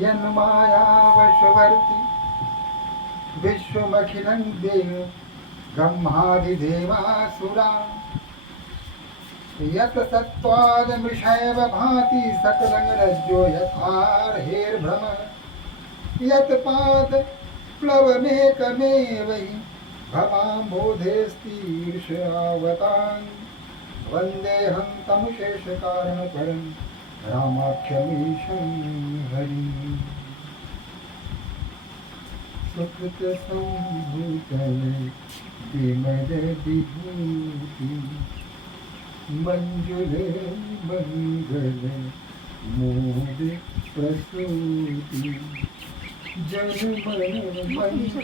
यन्माया वशवर्ति विश्वमखिलं देव ब्रह्मादिदेवासुरा यत् सत्त्वादमृषैव भाति सकलं रज्जो यथार्हेर्भ्रम यत् पाद प्लवमेकमेव हि भवाम्बोधेस्तीर्षावतां वन्देऽहं तं शेषकारणपरं रामाख्यमीशं हरिम् सुकृतसंभूतल विमल विभूति मंजुल मंगल मोद प्रसूति जनमन मंजु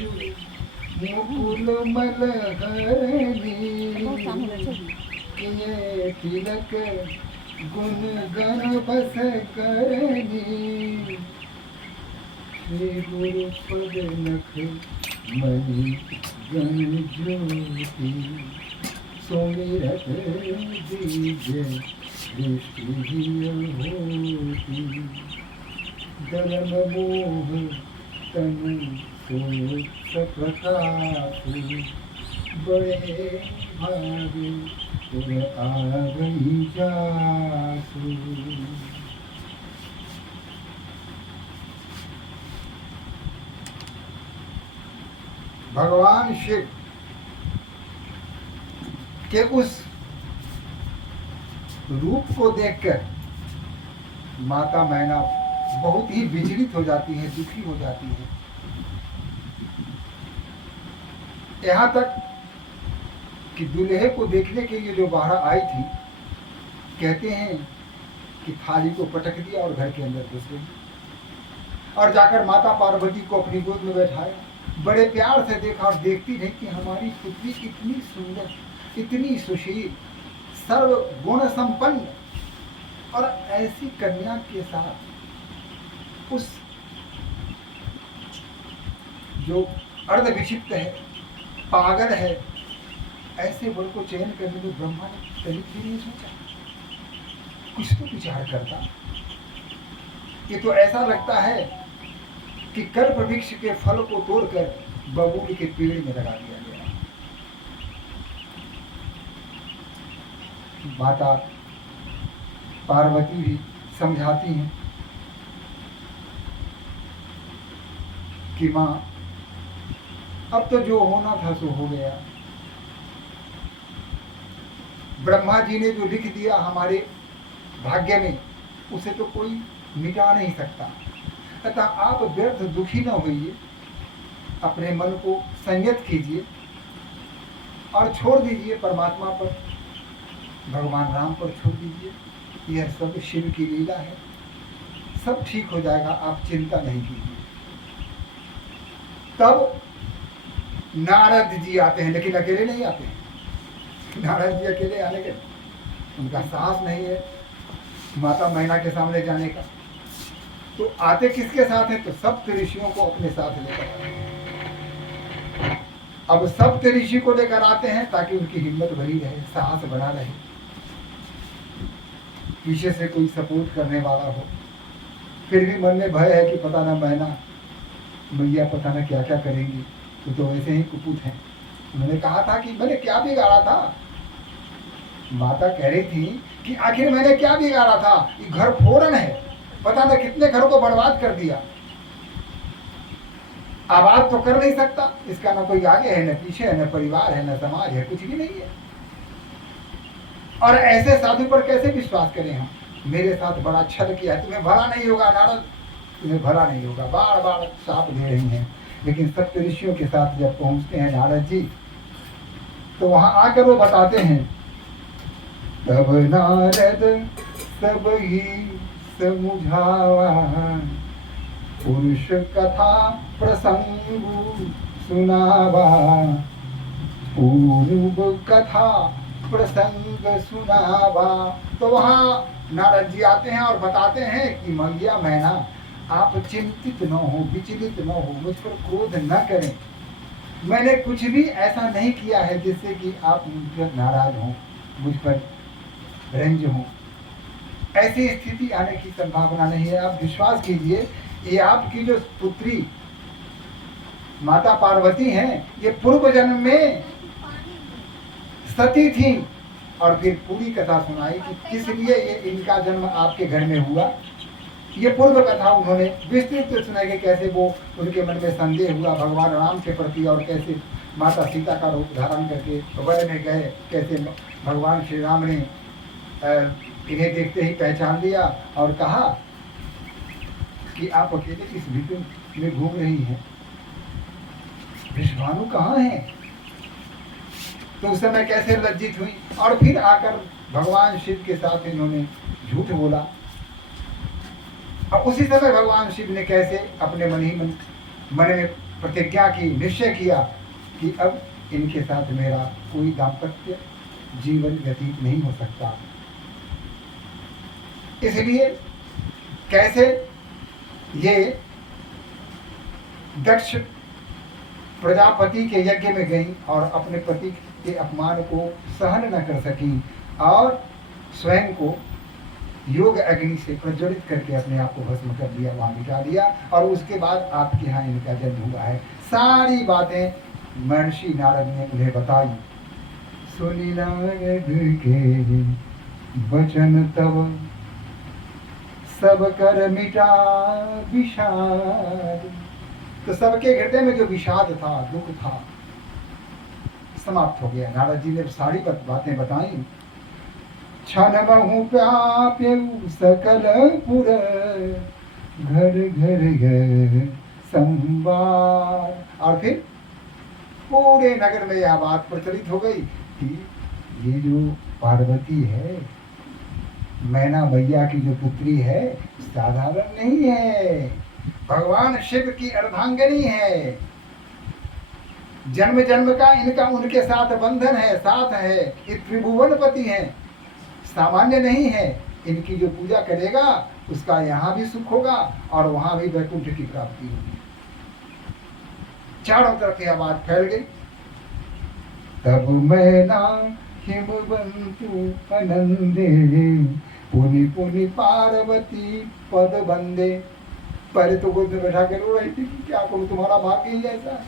मुकुल मलहरी किए तिलक गुण गण बस करनी श्री गुरु पद नख मणि गण ज्योति सुमिरत दीज दृष्टि होती धर्म मोह तन सोच प्रकाश बड़े भागे तुम आ गई जासु। भगवान शिव के उस रूप को देखकर माता मैना बहुत ही विचलित हो जाती है, दुखी हो जाती है। यहाँ तक कि दूल्हे को देखने के लिए जो बाहर आई थी, कहते हैं कि थाली को पटक दिया और घर के अंदर घुस गई और जाकर माता पार्वती को अपनी गोद में बैठाया, बड़े प्यार से देखा और देखती रही कि हमारी पुत्री इतनी सुंदर, इतनी सुशील, सर्व गुण संपन्न और ऐसी कन्या के साथ उस जो अर्धविक्षिप्त है, पागल है, ऐसे वर को चयन करने में ब्रह्मा ने कभी भी नहीं सोचा। कुछ तो विचार करता। ये तो ऐसा लगता है कि कल्प वृक्ष के फल को तोड़कर बबूल के पेड़ में लगा दिया गया। माता पार्वती भी समझाती हैं कि माँ अब तो जो होना था सो हो गया। ब्रह्मा जी ने जो लिख दिया हमारे भाग्य में, उसे तो कोई मिटा नहीं सकता। अतः आप व्यर्थ दुखी न होइए, अपने मन को संयत कीजिए और छोड़ दीजिए परमात्मा पर, भगवान राम पर छोड़ दीजिए। यह सब शिव की लीला है, सब ठीक हो जाएगा, आप चिंता नहीं कीजिए। तब नारद जी आते हैं, लेकिन अकेले नहीं आते हैं। नारद जी अकेले आने के उनका साहस नहीं है माता मैना के सामने जाने का। तो आते किसके साथ हैं? तो सप्त ऋषियों को अपने साथ लेकर आते हैं। अब सप्त ऋषि को लेकर आते हैं ताकि उनकी हिम्मत भरी रहे, साहस बना रहे, पीछे से कोई सपोर्ट करने वाला हो। फिर भी मन में भय है कि पता ना मैया पता ना क्या क्या करेंगी, तो ऐसे ही कुपुत हैं। उन्होंने कहा था कि मैंने क्या बिगाड़ा था। माता कह रही थी कि आखिर मैंने क्या बिगाड़ा था, ये घर फोड़न है, पता ना कितने घरों को बर्बाद कर दिया। आबाद तो कर नहीं सकता, इसका ना कोई आगे है, न पीछे है, न परिवार है, न समाज है, कुछ भी नहीं है। और ऐसे साधु पर कैसे विश्वास करें हम? मेरे साथ बड़ा छल किया है, तुम्हें भला नहीं होगा नारद, तुम्हें भला नहीं होगा, बार बार साप दे रही हैं। लेकिन सप्त ऋषियों के साथ जब पहुंचते हैं नारद जी, तो वहां आकर वो बताते हैं, तब नारद सब ही समुझावा, पुरुष कथा प्रसंग सुनावा, पूर्व कथा प्रसंग सुनावा। तो वहां नारद जी आते हैं और बताते हैं कि मैया मैना, आप चिंतित न हो, विचलित न हो, मुझ पर क्रोध न करें। मैंने कुछ भी ऐसा नहीं किया है जिससे कि आप मुझ पर नाराज हों, मुझ पर रंज हों। ऐसी स्थिति आने की संभावना नहीं है। आप विश्वास कीजिए ये आपकी जो पुत्री माता पार्वती हैं, ये पूर्व जन्म में सती थी। और फिर पूरी कथा सुनाई कि किस लिए ये इनका जन्म आपके घर में हुआ। ये पूर्व कथा उन्होंने विस्तृत सुनाई कि कैसे वो उनके मन में संदेह हुआ भगवान राम के प्रति, और कैसे माता सीता का रूप धारण करके वन में गए, कैसे भगवान श्री राम ने इन्हें देखते ही पहचान लिया और कहा कि आप अकेले किस भितर में घूम रही हैं, विश्वानु कहाँ है। तो उस समय कैसे लज्जित हुई, और फिर आकर भगवान शिव के साथ इन्होंने झूठ बोला। और उसी समय भगवान शिव ने कैसे अपने मन में प्रतिज्ञा की, निश्चय किया कि अब इनके साथ मेरा कोई दाम्पत्य जीवन व्यतीत नहीं हो सकता। इसलिए कैसे ये दक्ष प्रजापति के यज्ञ में गई और अपने पति के अपमान को सहन न कर सकी और स्वयं को योग अग्नि से प्रज्वलित करके अपने आप को भस्म कर दिया, वहां मिटा दिया। और उसके बाद आपके यहाँ इनका जन्म हुआ है। सारी बातें महर्षि नारद ने उन्हें बताई। सुनी नारद के वचन तब सब कर मिटा विषाद। तो सबके हृदय में जो विषाद था, दुख था, समाप्त हो गया। नारद जी ने सारी बातें बताई। क्षण बहु प्याप्यु सकल पुर, घर घर घर संवाद। और फिर पूरे नगर में यह बात प्रचलित हो गई कि ये जो पार्वती है, मैना मैया की जो पुत्री है, साधारण नहीं है, भगवान शिव की अर्धांगिनी है। जन्म जन्म का इनका उनके साथ बंधन है, साथ है। ये त्रिभुवनपति हैं, सामान्य नहीं है। इनकी जो पूजा करेगा उसका यहाँ भी सुख होगा और वहां भी वैकुंठ की प्राप्ति होगी। चारों तरफ यह बात फैल गई। तब मैना हिमवंतु आनंदे, पुनि पुनि पार्वती पद बंदे। पहले तो गोद में बैठा के रो रही थी कि क्या करूं, तुम्हारा भाग्य ही ऐसा है।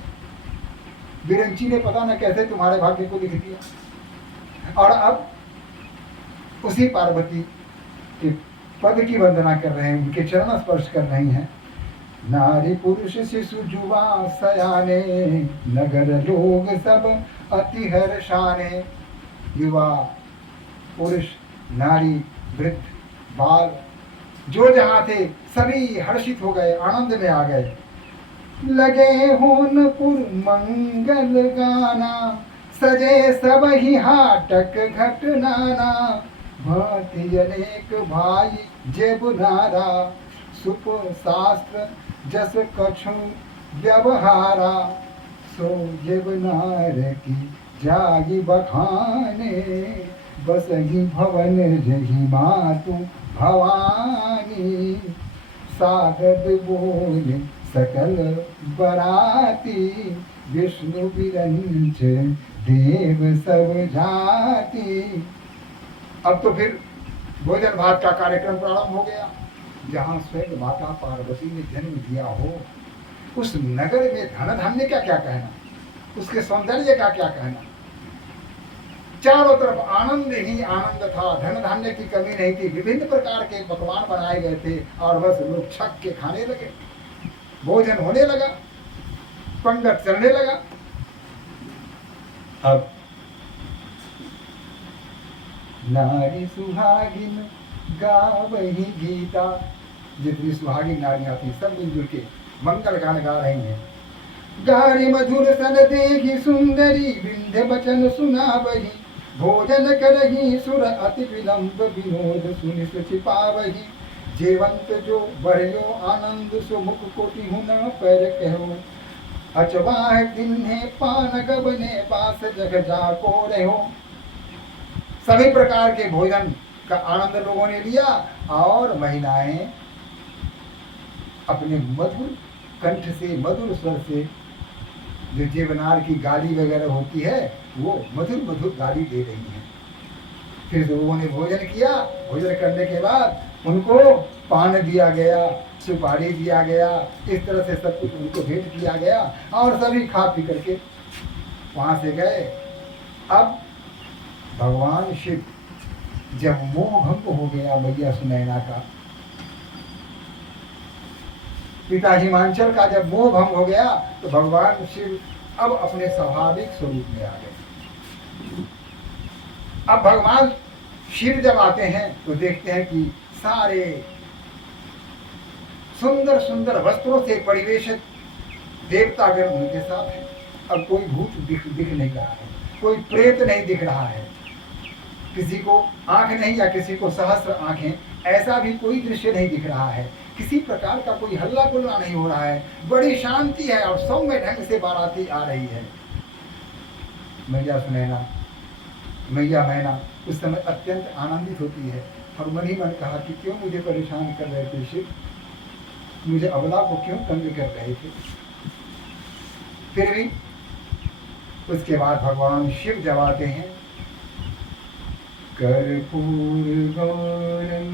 बिरंची ने पता न कैसे तुम्हारे भाग्य को लिख दिया। और अब उसी पार्वती के पद की वंदना कर रहे हैं, उनके चरण स्पर्श कर रही हैं। नारी पुरुष शिशु जुवा सयाने, नगर लोग सब अति हर्षाने। युवा, पुरुष, नारी, वृद्ध, बाल, जो जहाँ थे सभी हर्षित हो गए, आनंद में आ गए। लगे होनपुर मंगल गाना, सजे सब ही हाटक घट नाना। भांति अनेक भाई जेब नारा, सुप शास्त्र जस कछु व्यवहारा। सो जेब नार की जागी बखाने, बसही भवन जही मातु भवानी। सागद बोले सकल बराती, विष्णु विरंच देव सब जाति। अब तो फिर भोजन भात का कार्यक्रम प्रारंभ हो गया। जहाँ स्वयं माता पार्वती ने जन्म दिया हो, उस नगर में धन धान्य का क्या कहना, उसके सौंदर्य का क्या कहना। चारों तरफ आनंद ही आनंद था, धन धान्य की कमी नहीं थी। विभिन्न प्रकार के पकवान बनाए गए थे और बस लोग छक के खाने लगे। भोजन होने लगा, पंगत चलने लगा। अब नारी सुहागिन गावही गीता, जितनी सुहागिन नारियां थी सब मिलजुल के मंगल गान गा रही हैं। गारी मधुर सन देखी सुंदरी, विंध्य वचन सुनावही। भोजन करही सुर अति विलंब, विनोद सुनि छिपावही। जेवंत जो बढ़ियो आनंद, सो मुख कोटि हुन पैर कहो। अचवाह दिन्हे पान गबने, बास जग जाको रहो। सभी प्रकार के भोजन का आनंद लोगों ने लिया और महिलाएं अपने मधुर कंठ से, मधुर स्वर से, जो जीवनार की गाली वगैरह होती है, वो मधुर मधुर गाली दे रही हैं। फिर लोगों ने भोजन किया। भोजन करने के बाद उनको पान दिया गया, सुपारी दिया गया, इस तरह से सब कुछ उनको भेंट किया गया और सभी खा पी करके वहां से गए। अब भगवान शिव जब मोह भंग हो गया मैया सुनैना का, पिता हिमांचल का जब मोह भंग हो गया तो भगवान शिव अब अपने स्वाभाविक स्वरूप में आ गए। अब भगवान शिव जब आते हैं तो देखते हैं कि सारे सुंदर सुंदर वस्त्रों से परिवेशित देवतागण उनके साथ हैं। अब कोई भूत दिख नहीं रहा है, कोई प्रेत नहीं दिख रहा है, किसी को आंख नहीं या किसी को सहस्त्र आंखें, ऐसा भी कोई दृश्य नहीं दिख रहा है। किसी प्रकार का कोई हल्ला गुल्ला नहीं हो रहा है, बड़ी शांति है और सौम्य ढंग से बाराती आ रही है। मैया सुनैना, मैया मैना उस समय अत्यंत आनंदित होती है और मन ही मन कहा कि क्यों मुझे परेशान कर रहे थे शिव, मुझे अबला को क्यों तंग कर रहे थे। फिर भी उसके बाद भगवान शिव जब आते हैं, कर्पूर गौरम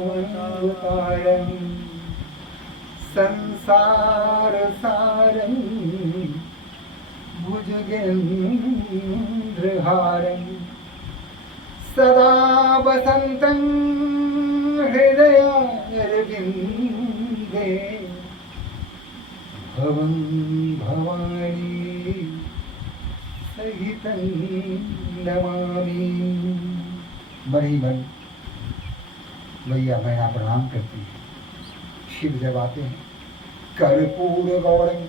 करुणावतारम संसार सारम भुजगेन्द्रहारम सदा वसन्तं हृदयारविन्दे भवं भवानी सहितं नमामि। बड़ी बड़ी मैया मैना प्रणाम करती है। शिव जब आते हैं, कर्पूर गौरम।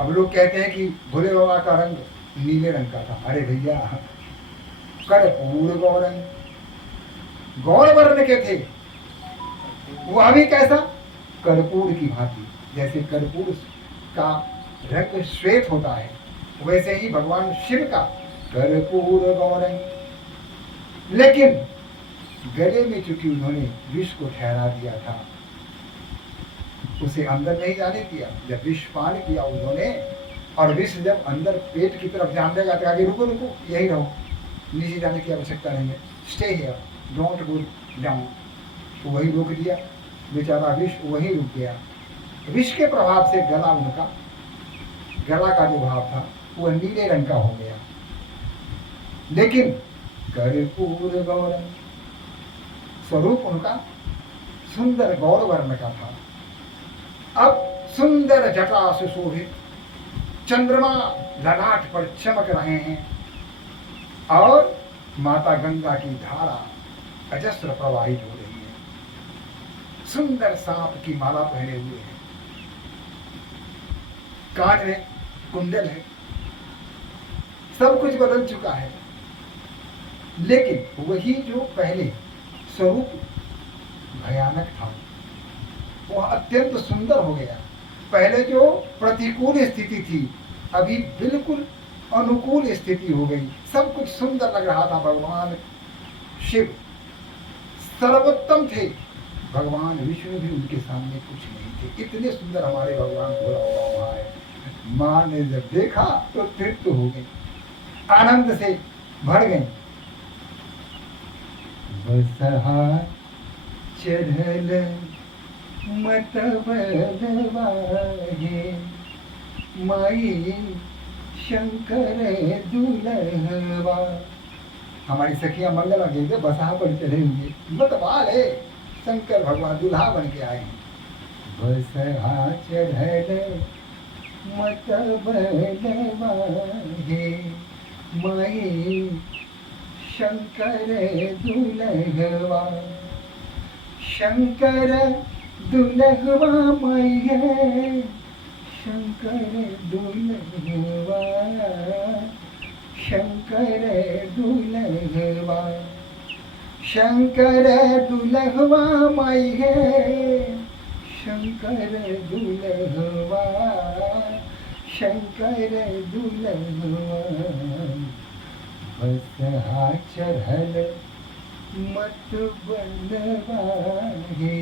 अब लोग कहते हैं कि भोले बाबा का रंग नीले रंग का था। अरे भैया, कर्पूर गौरम, गौर वर्ण के थे, वह भी कैसा, कर्पूर की भांति। जैसे कर्पूर का रंग श्वेत होता है, वैसे ही भगवान शिव का कर्पूर गौरम। लेकिन गले में चूंकि उन्होंने विष को ठहरा दिया था, उसे अंदर नहीं जाने दिया। जब विष पान किया उन्होंने, और विष जब अंदर पेट की तरफ जाने लगा तो आगे रुको रुको, यही रहो, नीचे जाने की आवश्यकता नहीं है, stay here, don't go down. वही रोक दिया, बेचारा विष वही रुक गया। विष के प्रभाव से गला उनका, गला का जो भाव था वह नीले रंग का हो गया। लेकिन कर्पूर गौरम, स्वरूप उनका सुंदर गौर वर्ण का था। अब सुंदर जटा सुशोभित चंद्रमा ललाट पर चमक रहे हैं और माता गंगा की धारा अजस्र प्रवाहित हो रही है। सुंदर सांप की माला पहने हुए हैं, कान में कुंडल है, सब कुछ बदल चुका है। लेकिन वही जो पहले स्वरूप भयानक था वह अत्यंत सुंदर हो गया। पहले जो प्रतिकूल स्थिति थी अभी बिल्कुल अनुकूल स्थिति हो गई, सब कुछ सुंदर लग रहा था। भगवान शिव सर्वोत्तम थे, भगवान विष्णु भी उनके सामने कुछ नहीं थे। इतने सुंदर हमारे भगवान भोला बाबा वहाँ है। माँ ने जब देखा तो तृप्त हो गई, आनंद से भर गई। बसहा चढ़ल मत बलवाहे, माई शंकर दुल्हवा। हमारी सखियां मंगला गई थे, बसहा पर चढ़े हुए मतवाल है, शंकर भगवान दुल्हा बन के आए हैं। बसहा चढ़ल मत बलवाहे, माई शंकर दुल्हवा। शंकर दुल्हवा माई है, शंकर दुल्हवा, शंकर दुल्हवा। शंकर दुल्हवा माई है, शंकर दुल्हवा, शंकर दुल्हवा। बसहा चढ़ल मत बलवाहे,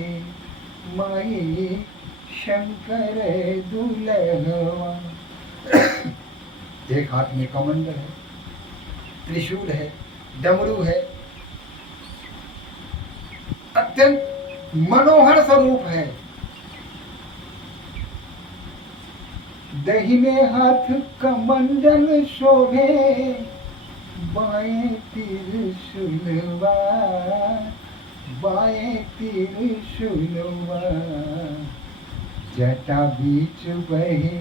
माई शंकर दुल्हवा। एक हाथ में कमंडल है, त्रिशूल है, डमरू है, अत्यंत मनोहर स्वरूप है। दहिने हाथ कमंडल शोभे, बाएं त्रिशूलवा, बाएं त्रिशूलवा, जटा बीच बहे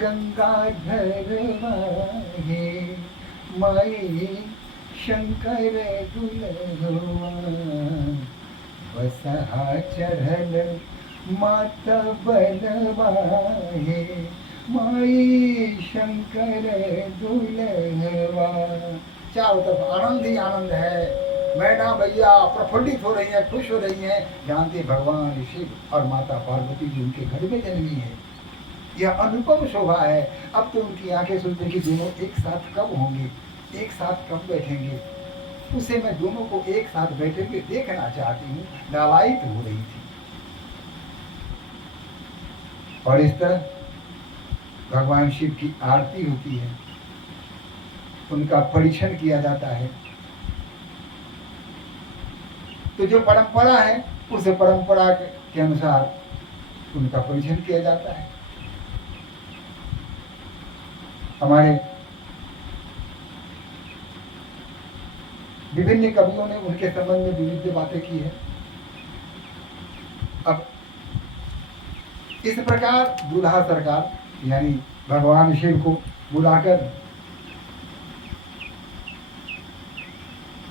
गंगाधरवा हे, माई शंकर दुल्हवा, बसहा चढ़ल माता बनवा हे, माई शंकर दुल्हवा। चारों तरफ आनंद ही आनंद है। मैना भैया प्रफुल्लित हो रही है, खुश हो रही है, जानते भगवान शिव और माता पार्वती जी उनके घर में जन्मी है। यह अनुपम शोभा है। अब तो उनकी आंखें सोचते कि दोनों एक साथ कब होंगे, एक साथ कब बैठेंगे। उसे मैं दोनों को एक साथ बैठे हुए देखना चाहती हूँ, लालायित हो रही थी। और इस तरह भगवान शिव की आरती होती है, उनका परीक्षण किया जाता है। तो जो परंपरा है उस परंपरा के अनुसार उनका परीक्षण किया जाता है। हमारे विभिन्न कवियों ने उनके संबंध में विविध बातें की है। अब इस प्रकार दूल्हा सरकार यानी भगवान शिव को बुलाकर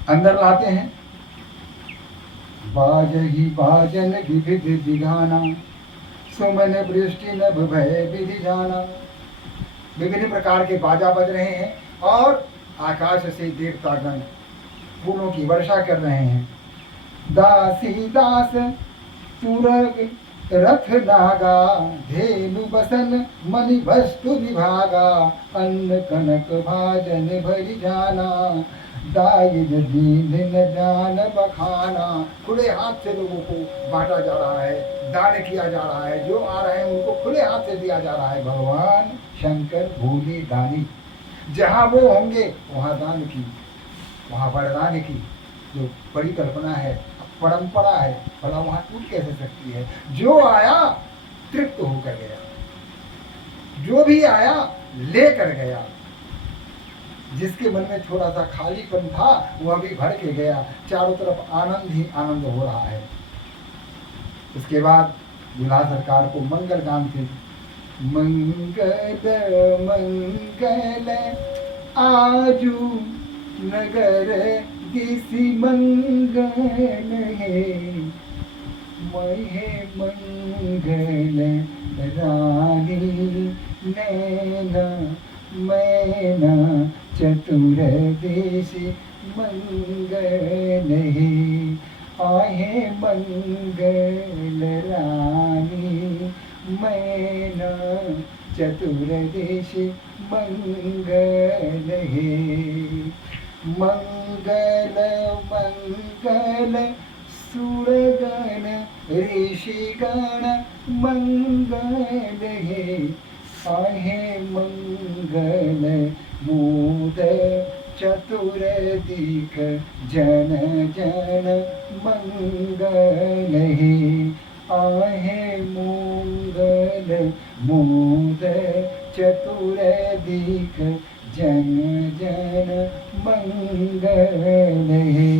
अंदर लाते हैं। बाजहि बाजन विविध दिगाना, सुमन वृष्टि नभ भय विधि जाना। विभिन्न प्रकार के बाजा बज रहे हैं और आकाश से देवतागण फूलों की वर्षा कर रहे हैं। दासी दास तुरग रथ नागा, धेनु बसन मणि वस्तु विभागा, अन्न कनक भाजन भरि जाना, दायिन दीन न जान बखाना। खुले हाथ से लोगों को बांटा जा रहा है, दान किया जा रहा है। जो आ रहे हैं उनको खुले हाथ से दिया जा रहा है। भगवान शंकर भोले दानी, जहाँ वो होंगे वहाँ दान की, वहाँ वरदान की जो परिकल्पना है, परंपरा है, भला वहाँ टूट कैसे सकती है। जो आया तृप्त होकर गया, जो भी आया लेकर गया। जिसके मन में थोड़ा सा खालीपन था वह भी भर के गया। चारों तरफ आनंद ही आनंद हो रहा है। उसके बाद दूल्हा सरकार को मंगल गान थे। मंगल मंगल आजू नगर दिसि मंगल है, महे मंगल रानी नैना मैना चतुर देशी मंगल है, आहे मंगल रानी मैना चतुर देशी मंगल है। मंगल मंगल सुरगण ऋषिगण मंगल है, आहे मंगल मूद चतुर दिक जन जन मंगल है, आहे मंगल मूद चतुर दिक जन जन मंगल है।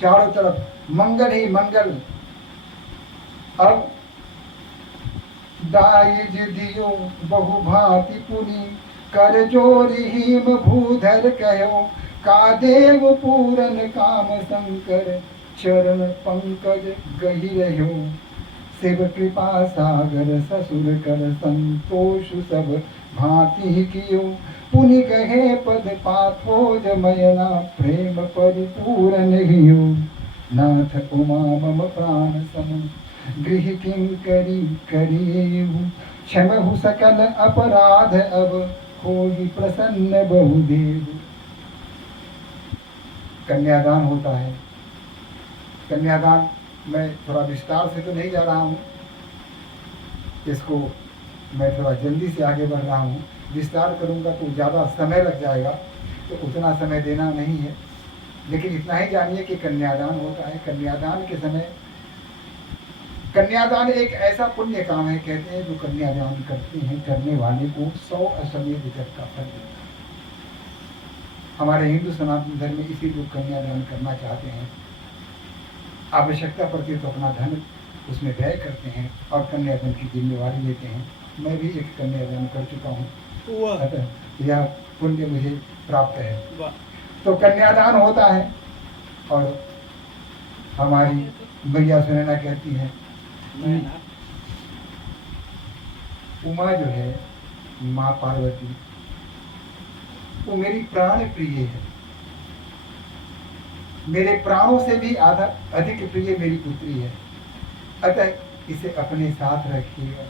चारों तरफ मंगल ही मंगल। अब दाइज दियो बहु भांति पुनि, कर जोरि हिम भूधर कहो, का देव पूरन काम शंकर, चरण पंकज गहि रहो। शिव कृपा सागर ससुर कर, संतोष सब भांति कियो, पुनि कहे पद पाथोज मयना, प्रेम परिपूरन हियो। नाथ उमा मम प्राण सम, गृह किंकरी करियेहु, क्षमहु सकल अपराध अब, होई प्रसन्न बहुदेव। कन्यादान होता है। कन्यादान मैं थोड़ा विस्तार से तो नहीं जा रहा हूँ, इसको मैं थोड़ा जल्दी से आगे बढ़ रहा हूँ। विस्तार करूँगा तो ज़्यादा समय लग जाएगा, तो उतना समय देना नहीं है। लेकिन इतना ही जानिए कि कन्यादान होता है। कन्यादान के समय, कन्यादान एक ऐसा पुण्य काम है, कहते हैं जो कन्यादान करते हैं करने वाले को 100 अश्वमेध जप का फल देता है। हमारे हिंदू सनातन धर्म में इसी लोग कन्यादान करना चाहते हैं, आवश्यकता पड़ती है तो अपना धन उसमें व्यय करते हैं और कन्यादान की जिम्मेवारी लेते हैं। मैं भी एक कन्यादान कर चुका हूँ, अतः यह पुण्य मुझे प्राप्त है। तो कन्यादान होता है और हमारी मैया सुनैना कहती है, उमा जो है माँ पार्वती, वो मेरी प्राण प्रिय है, मेरे प्राणों से भी अधिक प्रिय मेरी पुत्री है, अतः इसे अपने साथ रखिएगा।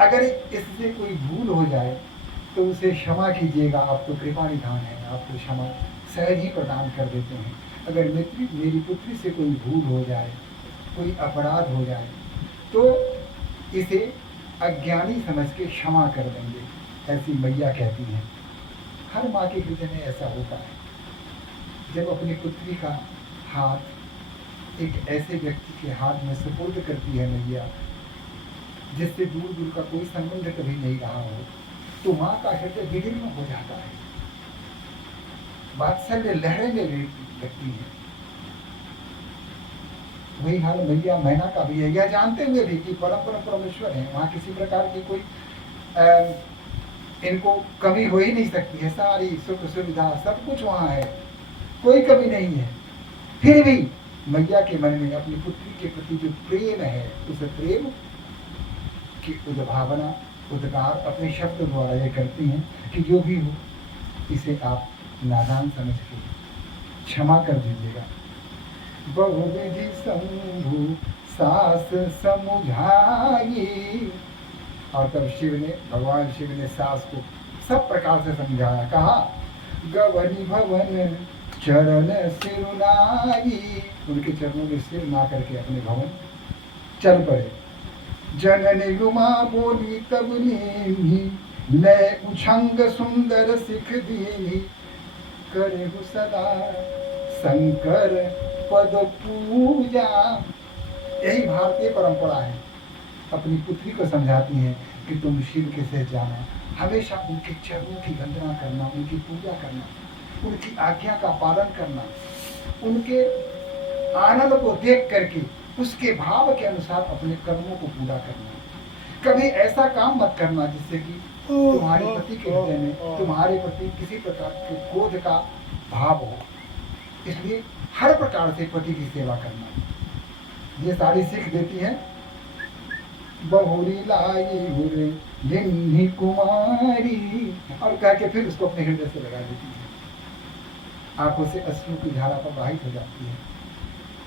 अगर इससे कोई भूल हो जाए तो उसे क्षमा कीजिएगा, आप तो कृपा निधान है, आप तो क्षमा सहज ही प्रदान कर देते हैं। अगर मेरी पुत्री से कोई भूल हो जाए, कोई अपराध हो जाए, तो इसे अज्ञानी समझ के क्षमा कर देंगे, ऐसी मैया कहती हैं। हर माँ के हृदय में ऐसा होता है, जब अपनी पुत्री का हाथ एक ऐसे व्यक्ति के हाथ में सुपुर्द करती है मैया, जिससे दूर दूर का कोई संबंध कभी नहीं रहा हो, तो माँ का हृदय विदीर्ण हो जाता है, वात्सल्य लहरें लगती है। वही हाल मैया मैना का भी है, यह जानते हुए भी कि परम परमेश्वर है, वहाँ किसी प्रकार की कोई इनको कमी हो ही नहीं सकती है, सारी सुख सुविधा सब कुछ वहाँ है, कोई कमी नहीं है। फिर भी मैया के मन में अपनी पुत्री के प्रति जो प्रेम है, उस प्रेम की उद्भावना उद्गार अपने शब्द द्वारा ये करती हैं कि जो भी हो इसे आप नादान समझ के क्षमा कर दीजिएगा। बहुविधि शंभु सास समुझाई, और तब भगवान शिव ने सास को सब प्रकार से समझाया, कहा गवनी भवन चरण सिरुनाई, उनके चरणों में सिर ना करके अपने भवन चल पड़े। जननी रुमा बोली तब नीमी, नए उछंग सुंदर सिख दीनी, करे सदा शंकर पद पूजा। यही भारतीय परंपरा है, अपनी पुत्री को समझाती हैं कि तुम शिव के साथ जाना, हमेशा उनके चरणों की वंदना करना, उनकी पूजा करना, उनकी आज्ञा का पालन करना, उनके आनंद को देख करके उसके भाव के अनुसार अपने कर्मों को पूरा करना। कभी ऐसा काम मत करना जिससे कि तुम्हारे पति के हृदय में तुम्हारे प्रति किसी प्रकार के क्रोध का भाव हो। इसलिए हर प्रकार से पति की सेवा करना। ये सारी सीख देती है। बहुरी लाई हुए लिन्ही कुमारी, और कह के फिर उसको अपने हृदय से लगा देती है। आंखों से अश्रु की धारा प्रवाहित हो जाती है।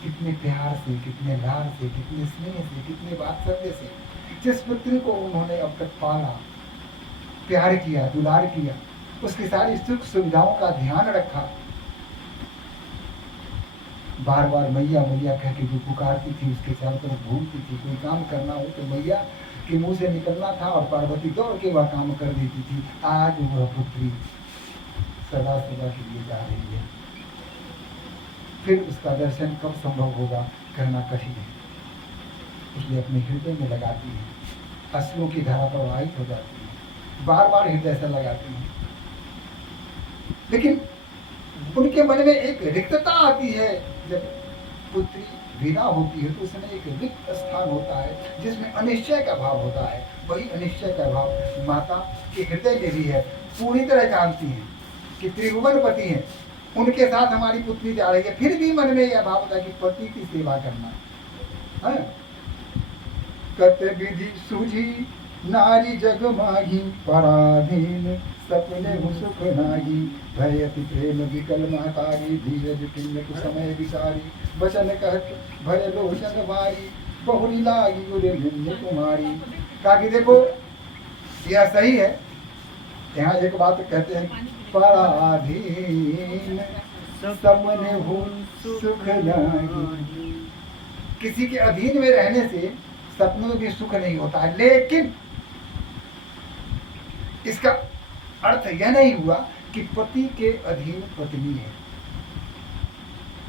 कितने प्यार से, कितने लाड़ से, कितने स्नेह से, कितने वात्सल्य से जिस पुत्री को उन्होंने अब तक पाला, प्यार किया, दुलार किया, उसकी सारी सुख सुविधाओं का ध्यान रखा। बार बार मैया मैया कह के जो पुकारती थी, उसके चारों तरफ घूमती थी। कोई काम करना हो तो मैया के मुंह से निकलना था और पार्वती दौड़ के वह काम कर देती थी। आज वह पुत्री सदा सदा के लिए जा रही है, फिर उसका दर्शन कब संभव होगा कहना कठिन है। इसलिए अपने हृदय में लगाती है, अश्रुओं की धारा प्रवाहित हो जाती है, बार बार हृदय से लगाती है। लेकिन उनके मन में एक रिक्तता आती है। जब पुत्री विदा होती है तो उसमें एक रिक्त स्थान होता है जिसमें अनिश्चय का भाव होता है। वही अनिश्चय का भाव माता के हृदय में भी है। पूरी तरह जानती हैं कि त्रिभुवन पति हैं, उनके साथ हमारी पुत्री जा रही है, फिर भी मन में यह भाव होता है कि पति की सेवा करना है। कते विधि सूझी नारी जग माही, पराधीन सपने सुख नागी, भयति प्रेम विकल महतारी, धीरज किन्न समय विसारी, वचन कहत भय लोचन भारी, बहुरी लागी उरे निन्य कुमारी। ताकि देखो यह सही है। यहाँ एक बात कहते हैं, पराधीन सपने सुख नागी। किसी के अधीन में रहने से सपनों में भी सुख नहीं होता है। लेकिन इसका अर्थ यह नहीं हुआ कि पति के अधीन पत्नी है।